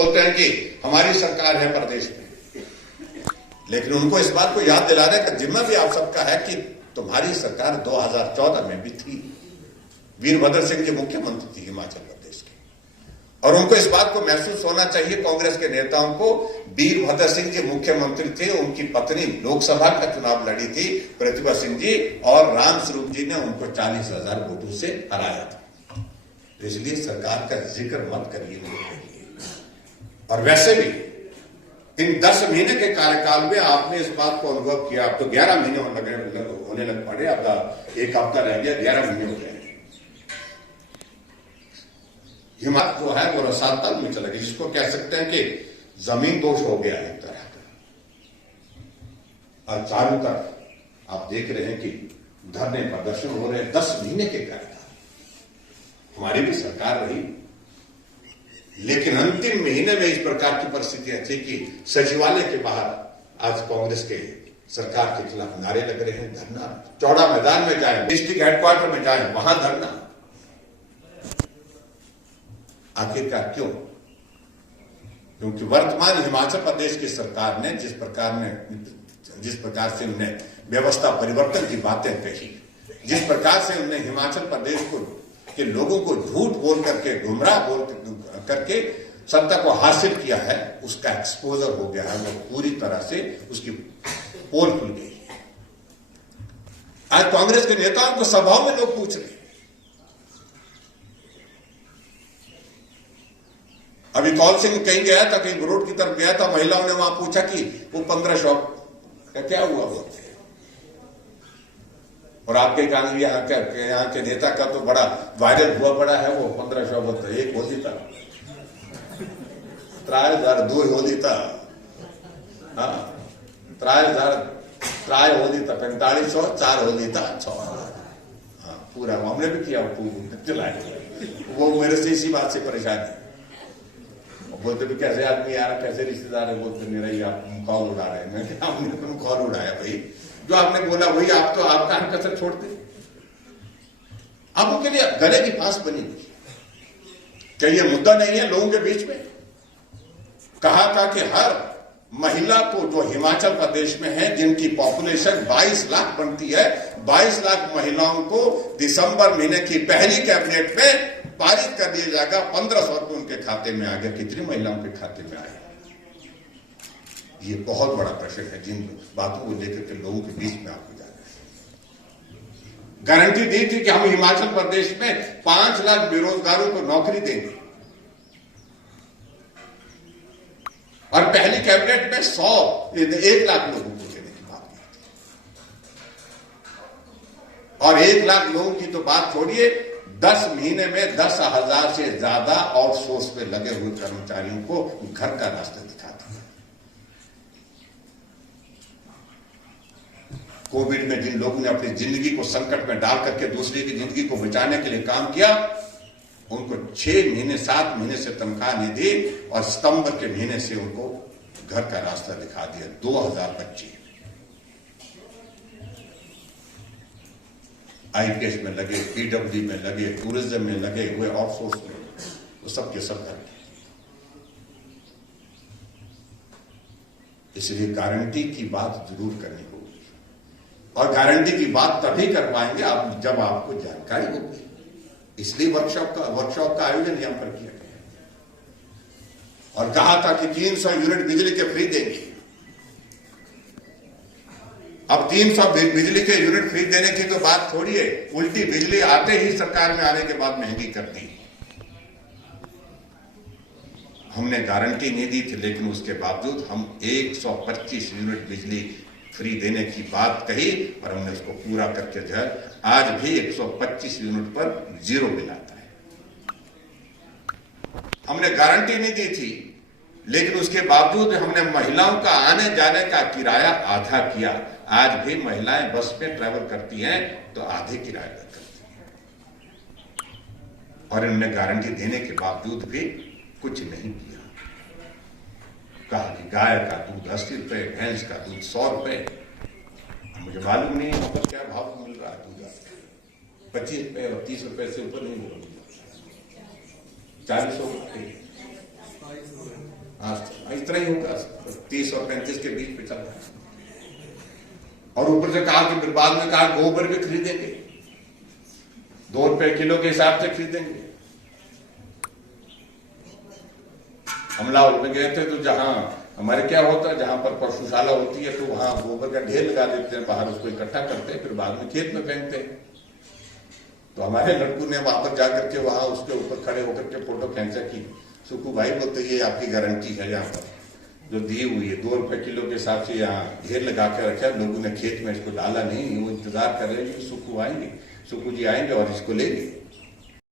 बोलते हैं कि हमारी सरकार है प्रदेश में, लेकिन उनको इस बात को याद दिलाने का जिम्मा भी आप सबका है कि तुम्हारी सरकार 2014 में भी थी। वीरभद्र सिंह जी मुख्यमंत्री थी हिमाचल प्रदेश के, और उनको इस बात को महसूस होना चाहिए कांग्रेस के नेताओं को, वीरभद्र सिंह जी मुख्यमंत्री थे, उनकी पत्नी लोकसभा का चुनाव लड़ी थी प्रतिभा सिंह जी, और राम स्वरूप जी ने उनको 40,000 वोटों से हराया था। तो इसलिए सरकार का जिक्र मत करिए। और वैसे भी इन 10 महीने के कार्यकाल में आपने इस बात को अनुभव किया। अब तो 11 महीने होने लग पड़े, अब एक हफ्ता रह गया, 11 महीने हो गए। हिमाचल जो है वो रसातल में चला गया, जिसको कह सकते हैं कि जमीन दोष हो गया एक तरह का। और चारों तरफ आप देख रहे हैं कि धरने प्रदर्शन हो रहे हैं। 10 महीने के कार्यकाल हमारी भी सरकार रही, लेकिन अंतिम महीने में इस प्रकार की परिस्थितियां थी कि सचिवालय के बाहर आज कांग्रेस के सरकार के खिलाफ नारे लग रहे हैं, धरना। चौड़ा मैदान में जाए, डिस्ट्रिक्ट हेडक्वार्टर में जाए, वहां धरना। आखिरकार क्यों? क्योंकि वर्तमान हिमाचल प्रदेश की सरकार ने जिस प्रकार से उन्हें व्यवस्था परिवर्तन की बातें कही, जिस प्रकार से उन्हें हिमाचल प्रदेश को के लोगों को झूठ बोल करके, गुमराह बोल करके सत्ता को हासिल किया है, उसका एक्सपोजर हो गया है। वो पूरी तरह से उसकी पोल खुल गई है। आज कांग्रेस के नेताओं को सभाओं में लोग पूछ रहे हैं। अभी कौल सिंह कहीं गया था, कहीं रोड की तरफ गया था, महिलाओं ने वहां पूछा कि वो 1500 का क्या हुआ बोलते। और आपके यहाँ के नेता का तो बड़ा वायरल हुआ पड़ा है वो 1500 बोलते। एक होती था 3000 2 होती था, हाँ 3000 होती था, 4500 4 होती था 6000। हाँ पूरा हमने भी किया, चलाए। वो मेरे से इसी बात से परेशान है। बोलते भी कैसे आदमी आ रहा, कैसे रिश्तेदार है, बोलते मेरा ही आप कॉल उड़ा रहे हैं। मैं हमने तुम कॉल उड़ाया भाई, जो आपने बोला वही आप तो आपका हम कसर छोड़ते। अब उनके लिए गले की फांस बनी हुई। क्या ये मुद्दा नहीं है लोगों के बीच में? कहा था कि हर महिला को जो हिमाचल प्रदेश में है, जिनकी पॉपुलेशन 22 लाख बनती है, 22 लाख महिलाओं को दिसंबर महीने की पहली कैबिनेट में पारित कर दिया जाएगा। 1500 रुपये उनके खाते में आ गया। कितनी महिलाओं के खाते में आया? ये बहुत बड़ा प्रश्न है, जिन बातों को लेकर के लोगों के बीच में आपको जाना है। गारंटी दी थी कि हम हिमाचल प्रदेश में 5 लाख बेरोजगारों को नौकरी देंगे, और पहली कैबिनेट में 1 लाख लोगों को देने की बात की थी। और 1 लाख लोगों की तो बात छोड़िए, 10 महीने में 10,000 से ज्यादा आउटसोर्स पे लगे हुए कर्मचारियों को घर का रास्ता दिखा दिया। कोविड में जिन लोगों ने अपनी जिंदगी को संकट में डाल करके दूसरे की जिंदगी को बचाने के लिए काम किया, उनको 6 महीने 7 महीने से तनख्वाह नहीं दी, और सितंबर के महीने से उनको घर का रास्ता दिखा दिया। 2000 बच्चे आईपीएस में लगे, पीडब्ल्यू में लगे, टूरिज्म में लगे हुए, आउटसोर्स में, वो सब के सब घर। इसलिए गारंटी की बात जरूर करनी होगी, और गारंटी की बात तभी कर पाएंगे आप जब आपको जानकारी होगी। इसलिए वर्कशॉप का आयोजन यहां पर किया गया, और कहा था कि 300 यूनिट बिजली के फ्री देंगे। अब 300 बिजली के यूनिट फ्री देने की तो बात छोड़िए, उल्टी बिजली आते ही सरकार में आने के बाद महंगी कर दी। हमने गारंटी नहीं दी थी, लेकिन उसके बावजूद हम 125 यूनिट बिजली फ्री देने की बात कही, और हमने उसको पूरा करके जो है आज भी 125 यूनिट पर 0 बिल आता है। हमने गारंटी नहीं दी थी, लेकिन उसके बावजूद हमने महिलाओं का आने जाने का किराया आधा किया। आज भी महिलाएं बस में ट्रैवल करती हैं तो आधे किराया करती हैं, और इन्होंने गारंटी देने के बावजूद भी कुछ नहीं किया। कहा कि गाय का दूध 80 रुपए, भैंस का दूध 100 रुपए। मुझे मालूम नहीं वहां पर क्या भाव मिल रहा है दूध, 25 रुपए और 30 रुपए से ऊपर नहीं मिल रहा, 40 रुपए। हाँ इतना ही होगा, 30 और 35 के बीच में चल रहा है। और ऊपर से कहा कि फिर बाद में कहा गोबर भी खरीदेंगे, 2 रुपए किलो के हिसाब से खरीदेंगे। हम लाहौर में गए थे तो जहां हमारे क्या होता है, जहां पर पशुशाला होती है तो वहां गोबर का ढेर लगा देते हैं बाहर, उसको इकट्ठा करते हैं, फिर बाद में खेत में फेंकते हैं। तो हमारे लड़कों ने वहां पर जाकर के वहां उसके ऊपर खड़े होकर के फोटो खींचा कि सुखू भाई बोलते ये आपकी गारंटी है, यहाँ पर जो दी हुई है 2 रुपए किलो के हिसाब से यहाँ ढेर लगा के रखा है, लोगों ने खेत में इसको डाला नहीं, वो इंतजार कर रहे हैं कि सुखू आएंगे, सुखू जी आएंगे और इसको लेंगे।